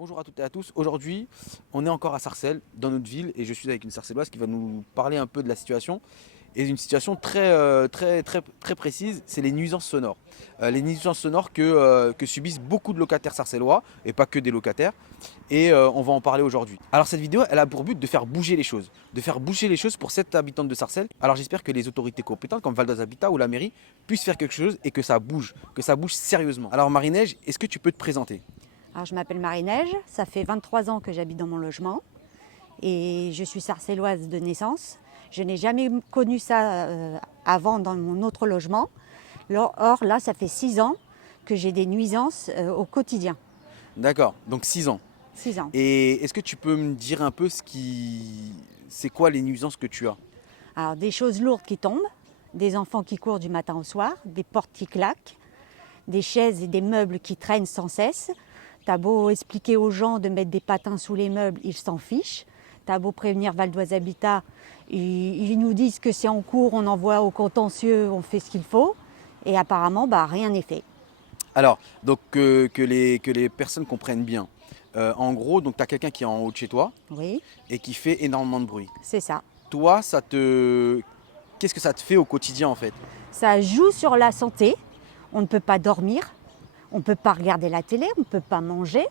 Bonjour à toutes et à tous. Aujourd'hui, on est encore à Sarcelles, dans notre ville, et je suis avec une Sarcelloise qui va nous parler un peu de la situation. Et une situation très précise, c'est les nuisances sonores. Les nuisances sonores que subissent beaucoup de locataires sarcellois, et pas que des locataires. Et on va en parler aujourd'hui. Alors cette vidéo, elle a pour but de faire bouger les choses. De faire bouger les choses pour cette habitante de Sarcelles. Alors j'espère que les autorités compétentes, comme Val d'Oise Habitat ou la mairie, puissent faire quelque chose et que ça bouge sérieusement. Alors Marie-Neige, est-ce que tu peux te présenter? Alors, je m'appelle Marie-Neige, ça fait 23 ans que j'habite dans mon logement et je suis sarcelloise de naissance. Je n'ai jamais connu ça avant dans mon autre logement. Or là, ça fait 6 ans que j'ai des nuisances au quotidien. D'accord, donc 6 ans. 6 ans. Et est-ce que tu peux me dire un peu c'est quoi les nuisances que tu as? Alors, des choses lourdes qui tombent, des enfants qui courent du matin au soir, des portes qui claquent, des chaises et des meubles qui traînent sans cesse. T'as beau expliquer aux gens de mettre des patins sous les meubles, ils s'en fichent. T'as beau prévenir Val d'Oise Habitat, ils nous disent que c'est en cours, on envoie au contentieux, on fait ce qu'il faut. Et apparemment, rien n'est fait. Alors, donc que les personnes comprennent bien. En gros, donc tu as quelqu'un qui est en haut de chez toi Oui, et qui fait énormément de bruit. c'est ça. Toi, qu'est-ce que ça te fait au quotidien en fait? Ça joue sur la santé. On ne peut pas dormir, on ne peut pas regarder la télé, on ne peut pas manger,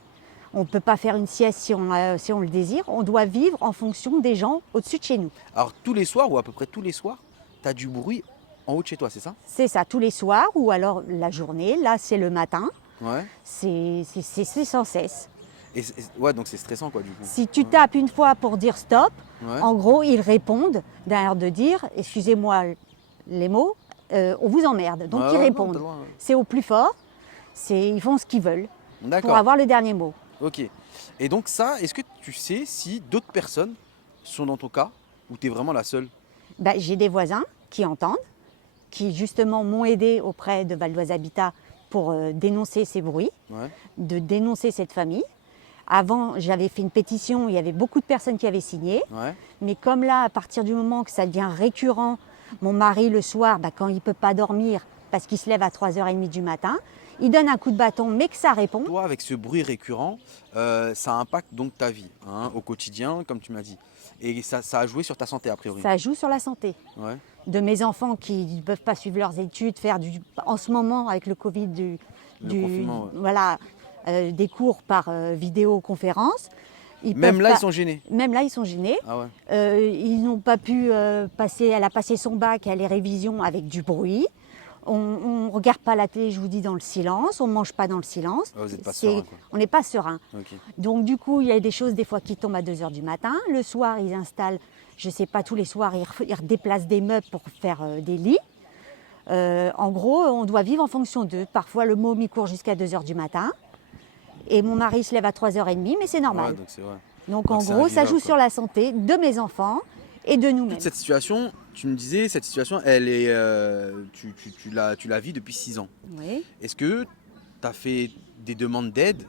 on ne peut pas faire une sieste si on le désire. On doit vivre en fonction des gens au-dessus de chez nous. Alors tous les soirs ou à peu près tous les soirs, tu as du bruit en haut de chez toi, c'est ça? C'est ça, tous les soirs ou alors la journée. Là, c'est le matin. Ouais. C'est sans cesse. Ouais, donc c'est stressant quoi du coup. Si tu tapes une fois pour dire stop, Ouais. en gros, ils répondent d'un air de dire, excusez-moi les mots, on vous emmerde. Donc Ouais, ils ouais, non, répondent. t'as le droit, ouais. C'est au plus fort, ils font ce qu'ils veulent pour D'accord. avoir le dernier mot. Ok. Et donc ça, est-ce que tu sais si d'autres personnes sont dans ton cas ou tu es vraiment la seule? J'ai des voisins qui entendent, qui justement m'ont aidé auprès de Val d'Oise Habitat pour dénoncer ces bruits, Ouais. de dénoncer cette famille. Avant, j'avais fait une pétition, il y avait beaucoup de personnes qui avaient signé. Ouais. Mais comme là, à partir du moment que ça devient récurrent, mon mari le soir, quand il ne peut pas dormir parce qu'il se lève à 3h30 du matin, il donne un coup de bâton, mais que ça répond. Toi, avec ce bruit récurrent, ça impacte donc ta vie, hein, au quotidien, comme tu m'as dit. Et ça a joué sur ta santé, a priori. Ça joue sur la santé Ouais. de mes enfants qui ne peuvent pas suivre leurs études, en ce moment avec le Covid, Confinement, ouais. voilà, des cours par vidéoconférence. Même là, ils sont gênés. Même là, ils sont gênés. Ah ouais. Ils n'ont pas pu passer. Elle a passé son bac à les révisions avec du bruit. On ne regarde pas la télé, je vous dis, dans le silence. On ne mange pas dans le silence. Ah, vous n'êtes pas serein, quoi. On n'est pas serein. Ok. Donc, du coup, il y a des choses, des fois, qui tombent à 2h du matin. Le soir, ils installent, je ne sais pas, tous les soirs, ils redéplacent des meubles pour faire des lits. En gros, on doit vivre en fonction d'eux. Parfois, le môme, il court jusqu'à 2h du matin. Et mon mari se lève à 3h30, mais c'est normal. Ouais, donc c'est vrai. Donc en c'est gros, ça invivable, joue quoi. sur la santé de mes enfants et de nous-mêmes. Toute cette situation, tu me disais, cette situation, elle est, tu la vis depuis 6 ans. Oui. Est-ce que tu as fait des demandes d'aide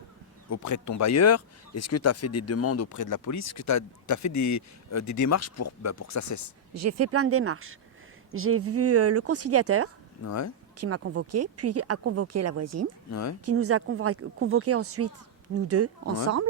auprès de ton bailleur? Est-ce que tu as fait des demandes auprès de la police? Est-ce que tu as fait des démarches pour que ça cesse? J'ai fait plein de démarches. J'ai vu le conciliateur Ouais, qui m'a convoqué, puis a convoqué la voisine, ouais, qui nous a convoqué ensuite, nous deux, ensemble.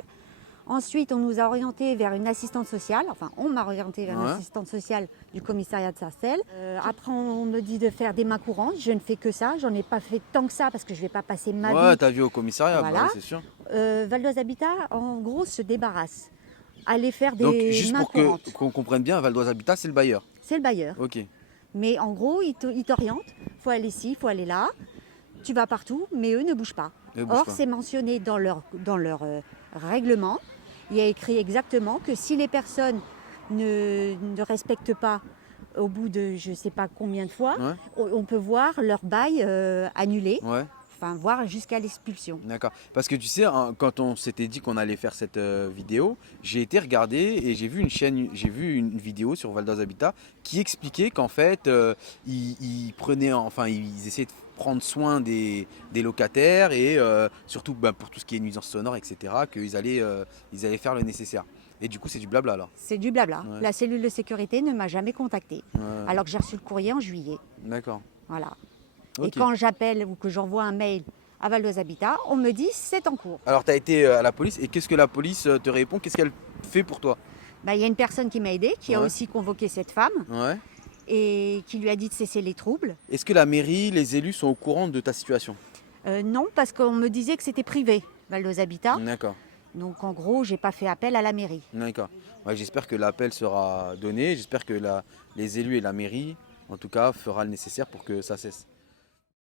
Ensuite, on nous a orientés vers une assistante sociale. Enfin, on m'a orienté vers une Ouais. assistante sociale du commissariat de Sarcelles. Après, on me dit de faire des mains courantes. Je ne fais que ça. J'en ai pas fait tant que ça parce que je ne vais pas passer ma ouais, vie. t'as vu au commissariat, Voilà. bah oui, c'est sûr. Val d'Oise Habitat, en gros, se débarrasse. Aller faire des Donc, juste mains pour courantes. qu'on comprenne bien, Val d'Oise Habitat, c'est le bailleur. C'est le bailleur. Ok. Mais en gros, il t'oriente. Il faut aller ici, il faut aller là. Tu vas partout, mais eux ne bougent pas. Eux bougent Or, pas. c'est mentionné dans leur règlement. Il y a écrit exactement que si les personnes ne respectent pas au bout de je ne sais pas combien de fois, Ouais, on peut voir leur bail annulé, ouais, enfin voire jusqu'à l'expulsion. d'accord. Parce que tu sais, hein, quand on s'était dit qu'on allait faire cette vidéo, j'ai été regarder et j'ai vu une vidéo sur Val d'Oise Habitat qui expliquait qu'en fait, ils prenaient, enfin, ils essayaient de prendre soin des locataires et surtout pour tout ce qui est nuisance sonore, etc., qu'ils allaient faire le nécessaire. Et du coup, c'est du blabla alors. C'est du blabla. Ouais. La cellule de sécurité ne m'a jamais contactée, Ouais, alors que j'ai reçu le courrier en juillet. d'accord. Voilà. Ok. Et quand j'appelle ou que j'envoie un mail À Val d'Oise Habitat, on me dit c'est en cours. Alors tu as été à la police et qu'est-ce que la police te répond? Qu'est-ce qu'elle fait pour toi? Bah, y a une personne qui m'a aidée, qui a Ouais. aussi convoqué cette femme Ouais. et qui lui a dit de cesser les troubles. Est-ce que la mairie, les élus sont au courant de ta situation? Non, parce qu'on me disait que c'était privé, Val d'Oise Habitat. D'accord, Donc en gros, j'ai pas fait appel à la mairie. d'accord. Ouais, j'espère que l'appel sera donné, j'espère que les élus et la mairie, en tout cas, fera le nécessaire pour que ça cesse.